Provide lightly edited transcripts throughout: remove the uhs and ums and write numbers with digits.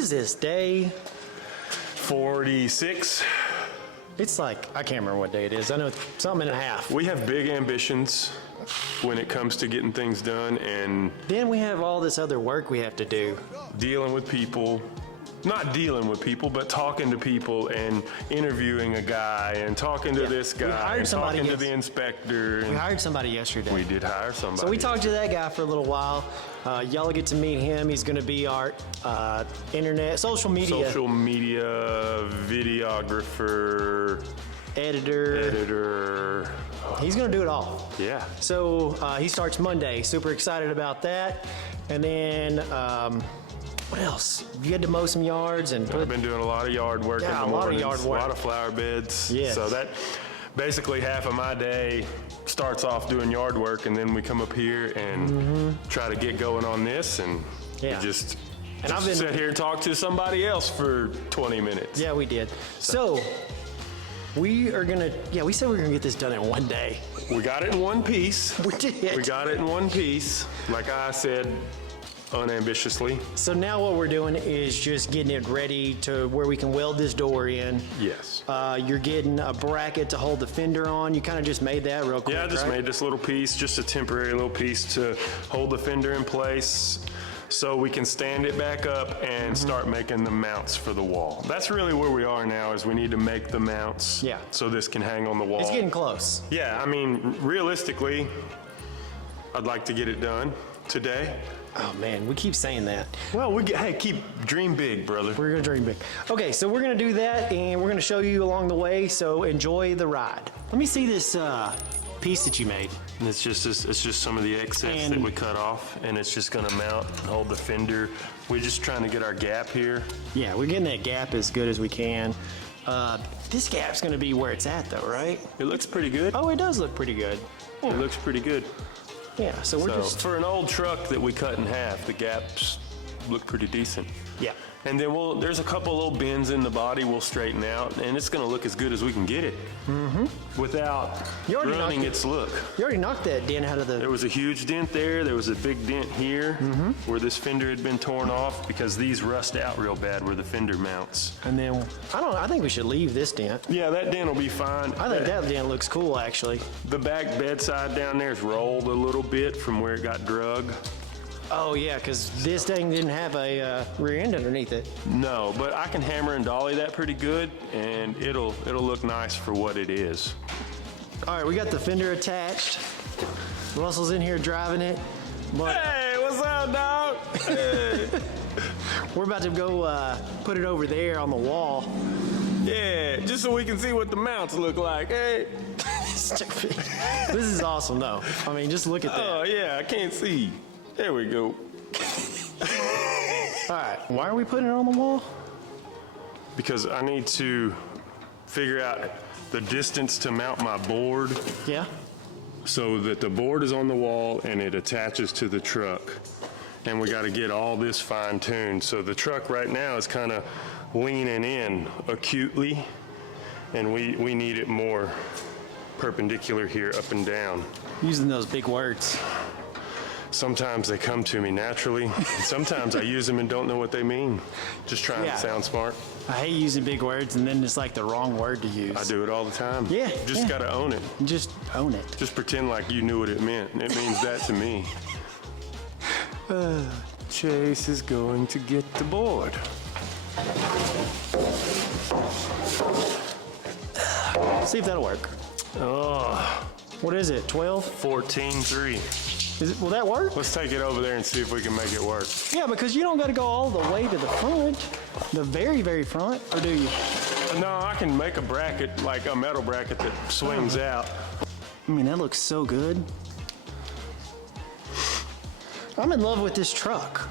is this, day? 46. It's like, I can't remember what day it is. I know it's something and a half. We have big ambitions when it comes to getting things done and Then we have all this other work we have to do. dealing with people. Not dealing with people, but talking to people and interviewing a guy and talking to Yeah. this We guy hired and somebody talking to yes- the inspector. We And hired somebody yesterday. we did hire somebody. So we talked to that guy for a little while. Y'all will get to meet him. He's going to be our social media Social media videographer, editor. editor. He's going to do it all. Yeah. So he starts Monday. Super excited about that. And then what else? You had to mow some yards and I've put. been doing a lot of yard work Yeah, in the a lot of mornings, yard work. a lot of flower beds. Yes. So that basically half of my day starts off doing yard work, and then we come up here and try to get going on this, and Yeah. we just And I've been- sit here and talk to somebody else for 20 minutes. Yeah, we did. So we are gonna. Yeah, we said we were gonna get this done in one day. We got it in one piece. We did. We got it in one piece, like I said, unambitiously. So now what we're doing is just getting it ready to where we can weld this door in. Yes. You're getting a bracket to hold the fender on. You kind of just made that real quick. Yeah, I just right? made this little piece, just a temporary little piece to hold the fender in place so we can stand it back up Mm-hmm. and start making the mounts for the wall. That's really where we are now, is we need to make the mounts. Yeah. So this can hang on the wall. It's getting close. Yeah, I mean, realistically, I'd like to get it done today. Oh man, we keep saying that. Well, hey, keep dream big, brother. We're gonna dream big. Okay, so we're gonna do that, and we're gonna show you along the way. So enjoy the ride. Let me see this piece that you made. And it's just some of the excess And- that we cut off, and it's just gonna mount and hold the fender. We're just trying to get our gap here. Yeah, we're getting that gap as good as we can. This gap's gonna be where it's at, though, right? It looks pretty good. Oh, it does look pretty good. It looks pretty good. Yeah, so we're So just for an old truck that we cut in half, the gaps look pretty decent. yeah. And then there's a couple little bends in the body we'll straighten out, and it's gonna look as good as we can get it. Without You already ruining knocked it. its look. You already knocked that dent out of the. There was a huge dent there. There was a big dent here where this fender had been torn off because these rust out real bad where the fender mounts. And then I think we should leave this dent. Yeah, that dent will be fine. I think that dent looks cool, actually. The back bedside down there is rolled a little bit from where it got drug. Oh yeah, because this thing didn't have a rear end underneath it. No, but I can hammer and dolly that pretty good, and it'll look nice for what it is. All right, we got the fender attached. Russell's in here driving it, but Hey, what's up, dog? Hey. we're about to go put it over there on the wall. Yeah, just so we can see what the mounts look like. Hey. Stupid. This is awesome, though. I mean, just look at that. Oh yeah, I can't see. There we go. All right, why are we putting it on the wall? Because I need to figure out the distance to mount my board Yeah. so that the board is on the wall and it attaches to the truck. And we got to get all this fine tuned. So the truck right now is kind of leaning in acutely, and we need it more perpendicular here, up and down. Using those big words. Sometimes they come to me naturally. Sometimes I use them and don't know what they mean. Just trying Yeah. to sound smart. I hate using big words and then it's like the wrong word to use. I do it all the time. Yeah, Just yeah. got to own it. Just own it. Just pretend like you knew what it meant. It means that to me. Chase is going to get the board. See if that'll work. Oh, What is it, 12? 14-3. Will that work? Let's take it over there and see if we can make it work. Yeah, because you don't got to go all the way to the front, the very, very front, or do you? No, I can make a bracket, like a metal bracket that swings out. I mean, that looks so good. I'm in love with this truck.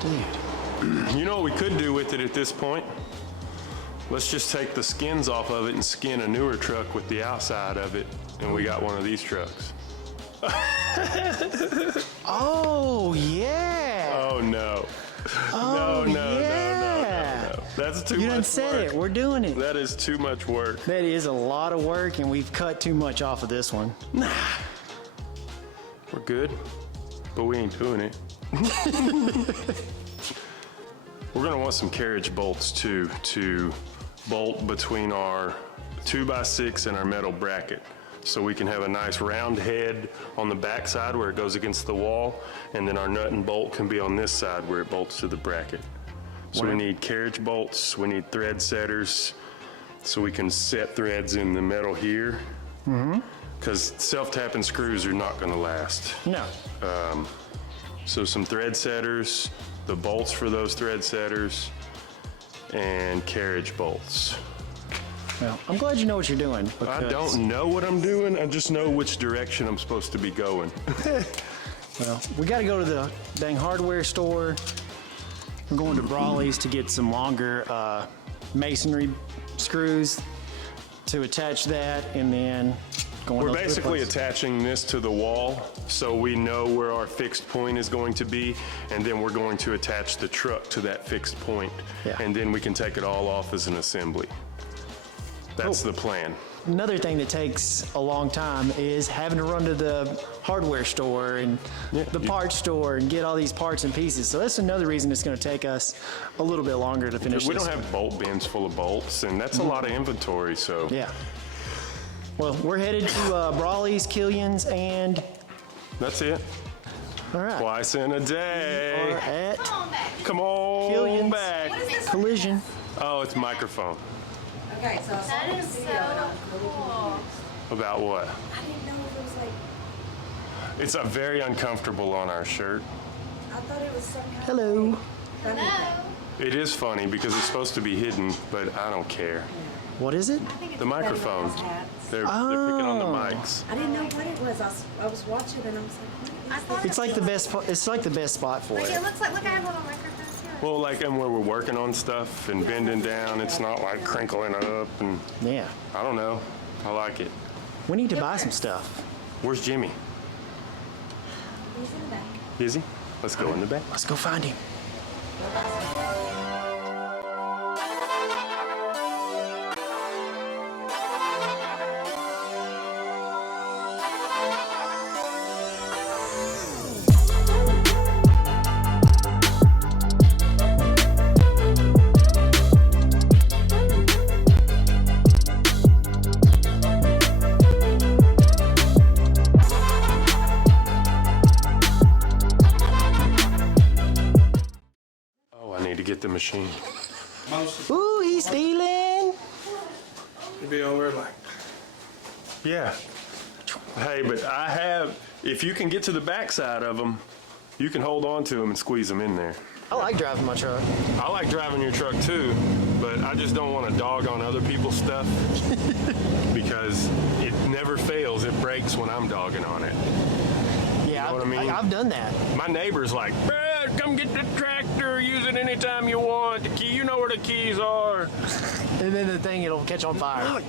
Dude. You know what we could do with it at this point? Let's just take the skins off of it and skin a newer truck with the outside of it, and we got one of these trucks. Oh, yeah. Oh no. Oh, no. yeah. That's too You much done said work. it. We're doing it. That is too much work. That is a lot of work, and we've cut too much off of this one. We're good, but we ain't doing it. We're gonna want some carriage bolts too, to bolt between our 2x6 and our metal bracket. So we can have a nice round head on the back side where it goes against the wall, and then our nut and bolt can be on this side where it bolts to the bracket. So we need carriage bolts, we need thread setters, so we can set threads in the metal here. Because self-tapping screws are not gonna last. No. So some thread setters, the bolts for those thread setters, and carriage bolts. Well, I'm glad you know what you're doing. I because- don't know what I'm doing, I just know which direction I'm supposed to be going. Well, we got to go to the dang hardware store. We're going to Brawley's to get some longer masonry screws to attach that, and then going We're those other basically places. attaching this to the wall so we know where our fixed point is going to be, and then we're going to attach the truck to that fixed point. Yeah. And then we can take it all off as an assembly. That's Oh. the plan. Another thing that takes a long time is having to run to the hardware store and the parts store and get all these parts and pieces. So that's another reason it's going to take us a little bit longer to finish We this. don't have bolt bins full of bolts, and that's a lot of inventory, so. Yeah. Well, we're headed to Brawley's, Killian's, and That's it. all right. Twice in a We're day. at Come on Killian's back. Collision. Oh, it's microphone. Okay, so I saw That the is video and I was so really cool. confused. About what? I didn't know if it was like, It's a very uncomfortable on our shirt. I thought it was some kind of Hello. funny thing. It is funny because it's supposed to be hidden, but I don't care. What is it? The microphone. Everybody's hats. They're picking on the Oh. mics. I didn't know what it was. I was watching and I was like, what I is thought this? It's like the best. It's like the best spot for Like, it. it looks like, look, I have little microphones here. Well, like, and where we're working on stuff and bending down, it's not like crinkling up, and Yeah. I don't know. I like it. We need to buy some stuff. Where's Jimmy? He's in the back. Is he? Let's go in the back. Let's go find him. Oh, I need to get the machine. Ooh, he's stealing. You'd be over like, Yeah. Hey, but I have, if you can get to the backside of them, you can hold on to them and squeeze them in there. I like driving my truck. I like driving your truck too, but I just don't want to dog on other people's stuff because it never fails. It breaks when I'm dogging on it. Yeah, know what I mean? I've done that. My neighbor's like, "Brad, come get the tractor, use it anytime you want. The key, you know where the keys are." And then the thing, it'll catch on fire.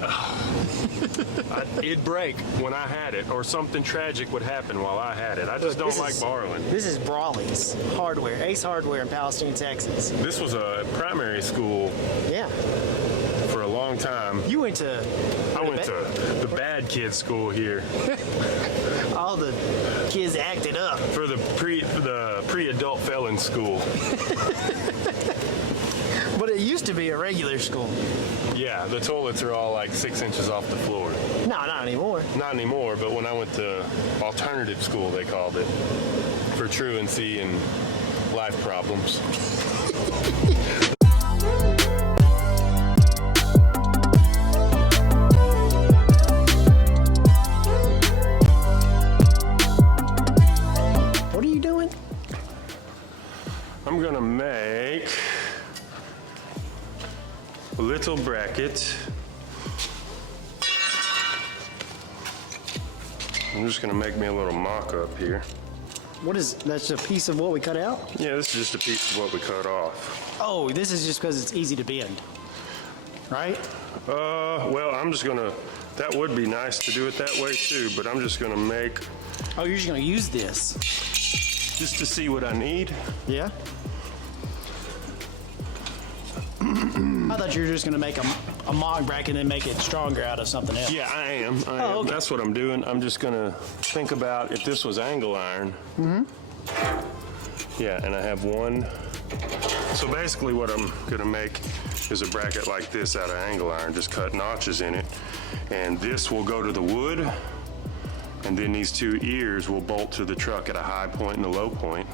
It'd break when I had it, or something tragic would happen while I had it. I just don't This like is- borrowing. This is Brawley's Hardware, Ace Hardware in Palestine, Texas. This was a primary school Yeah. for a long time. You went to I went to the bad kid school here all the kids acted up. for the pre-adult felon school. But it used to be a regular school. Yeah, the toilets are all like 6 inches off the floor. No, not anymore. Not anymore, but when I went to alternative school, they called it, for truancy and life problems. What are you doing? I'm gonna make a little bracket. I'm just gonna make me a little mock-up here. What is, that's a piece of what we cut out? Yeah, this is just a piece of what we cut off. Oh, this is just because it's easy to bend. Right? Well, I'm just gonna, that would be nice to do it that way too, but I'm just gonna make, Oh, you're just gonna use this. just to see what I need. Yeah? I thought you were just gonna make a mock bracket and make it stronger out of something else. Yeah, I am. Oh, okay. That's what I'm doing. I'm just gonna think about if this was angle iron. Yeah, and I have one So basically what I'm gonna make is a bracket like this out of angle iron, just cut notches in it. And this will go to the wood, and then these two ears will bolt to the truck at a high point and a low point.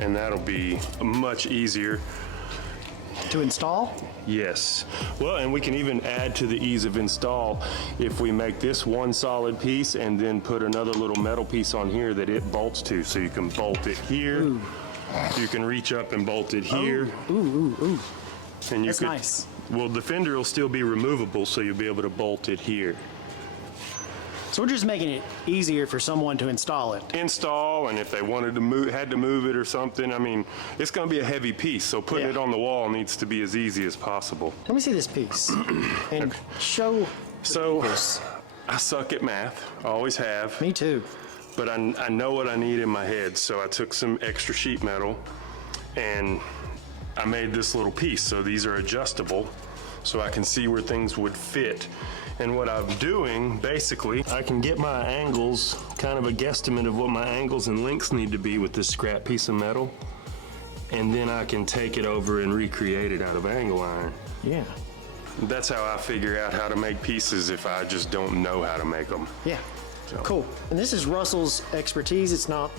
And that'll be much easier. To install? Yes. Well, and we can even add to the ease of install if we make this one solid piece and then put another little metal piece on here that it bolts to. So you can bolt it here. Ooh. You can reach up and bolt it here. Ooh. And you That's could, nice. well, the fender will still be removable, so you'll be able to bolt it here. So we're just making it easier for someone to install it. Install, and if they wanted to move, had to move it or something, I mean, it's going to be a heavy piece, so putting Yeah. it on the wall needs to be as easy as possible. Let me see this piece and show. So, I suck at math, I always have. Me too. But I know what I need in my head, so I took some extra sheet metal and I made this little piece. So these are adjustable, so I can see where things would fit. And what I'm doing, basically, I can get my angles, kind of a guesstimate of what my angles and lengths need to be with this scrap piece of metal. And then I can take it over and recreate it out of angle iron. Yeah. That's how I figure out how to make pieces if I just don't know how to make them. Yeah. So. Cool. And this is Russell's expertise. It's not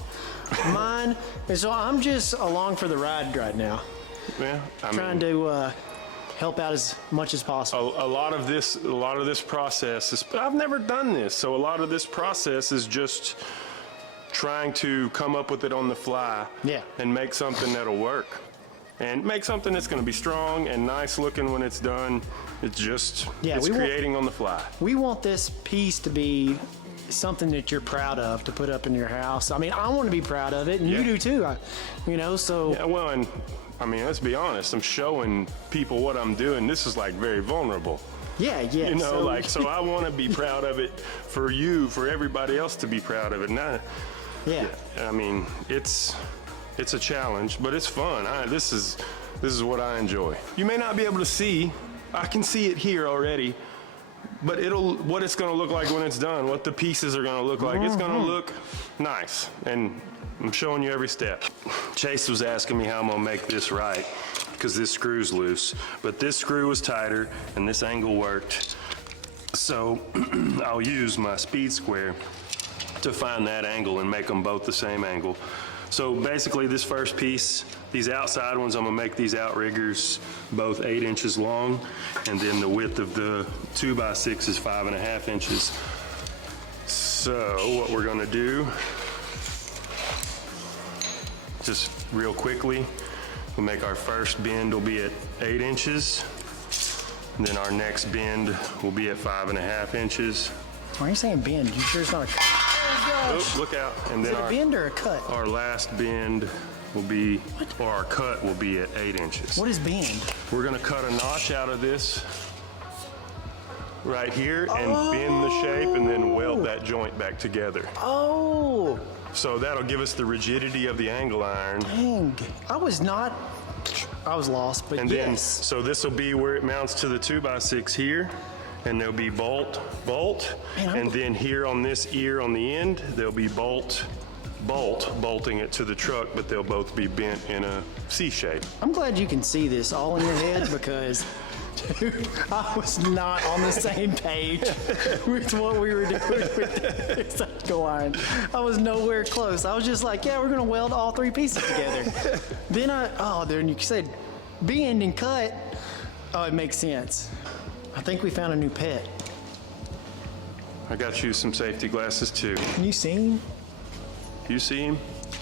mine. And so I'm just along for the ride right now, Yeah, I trying mean, to help out as much as possible. a lot of this process is, I've never done this, so a lot of this process is just trying to come up with it on the fly. Yeah. And make something that'll work. And make something that's gonna be strong and nice looking when it's done. It's just, Yeah, it's we want- creating on the fly. We want this piece to be something that you're proud of to put up in your house. I mean, I want to be proud of it, and you Yeah. do too. So Yeah, well, and I mean, let's be honest, I'm showing people what I'm doing. This is like very vulnerable. yeah. You know, so, so I want to be proud of it for you, for everybody else to be proud of it. yeah. I mean, it's a challenge, but it's fun. This is what I enjoy. You may not be able to see. I can see it here already, but what it's going to look like when it's done, what the pieces are going to look like. It's going to look nice, and I'm showing you every step. Chase was asking me how I'm going to make this right because this screw's loose, but this screw was tighter and this angle worked. So I'll use my speed square to find that angle and make them both the same angle. So basically this first piece, these outside ones, I'm gonna make these outriggers both 8 inches long, and then the width of the 2x6 is 5.5 inches. So what we're gonna do, just real quickly, we'll make our first bend will be at 8 inches, and then our next bend will be at 5.5 inches. Why are you saying bend? You sure it's not a cut? Oh, look out. And Is then it a bend or a cut? our last bend will be, or our cut will be at 8 inches. What is bend? We're gonna cut a notch out of this right here and bend the shape and then weld that joint back together. Oh, So that'll give us the rigidity of the angle iron. dang. I was lost, but And then, yes. so this will be where it mounts to the 2x6 here, and there'll be bolt, Man, I'm- and then here on this ear on the end, there'll be bolting it to the truck, but they'll both be bent in a C shape. I'm glad you can see this all in your head because, dude, I was not on the same page with what we were doing with this angle iron. I was nowhere close. I was just like, yeah, we're gonna weld all 3 pieces together. Then you said bend and cut. Oh, it makes sense. I think we found a new pet. I got you some safety glasses too. Can you see him? You see him?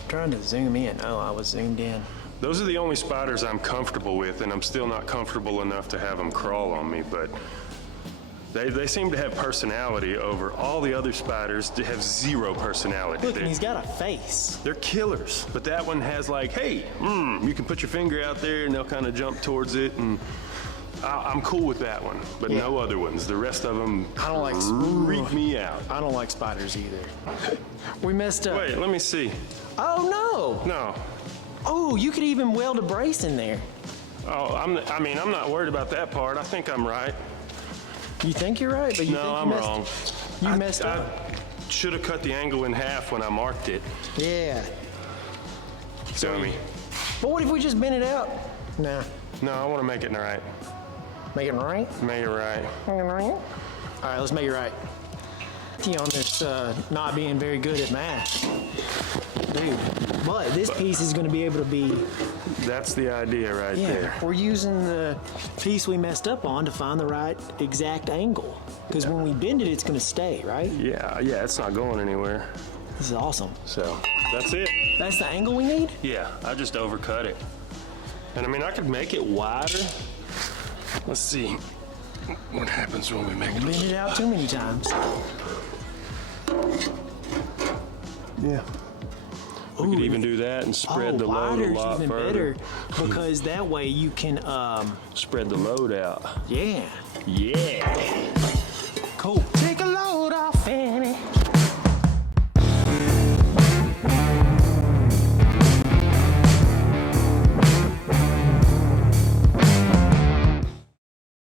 Trying to zoom in. Oh, I was zoomed in. Those are the only spiders I'm comfortable with, and I'm still not comfortable enough to have them crawl on me, but they seem to have personality over all the other spiders that have zero personality. Look, and he's got a face. They're killers, but that one has like, hey, you can put your finger out there and they'll kind of jump towards it, and I'm cool with that one, but Yeah. no other ones. The rest of them I don't like freak me out. I don't like spiders either. We messed up. Wait, let me see. Oh no! No. Oh, you could even weld a brace in there. Oh, I'm not worried about that part. I think I'm right. You think you're right, but you No, think I'm you messed, wrong. You messed up. I should have cut the angle in half when I marked it. Yeah. So, I mean, But what if we just bend it out? Nah. No, I want to make it right. Make it right? Make it right. Make it right? All right, let's make it right. You on this not being very good at math. Dude, but this piece is going to be able to be, That's the idea right there. we're using the piece we messed up on to find the right exact angle. Because when we bend it, it's going to stay, right? Yeah, it's not going anywhere. This is awesome. So that's it. That's the angle we need? Yeah, I just overcut it. And I mean, I could make it wider. Let's see what happens when we make it. Bend it out too many times. Yeah. We could even do that and spread the load a wider's lot even further. better because that way you can, Spread the load out. yeah. Yeah. Cool. See,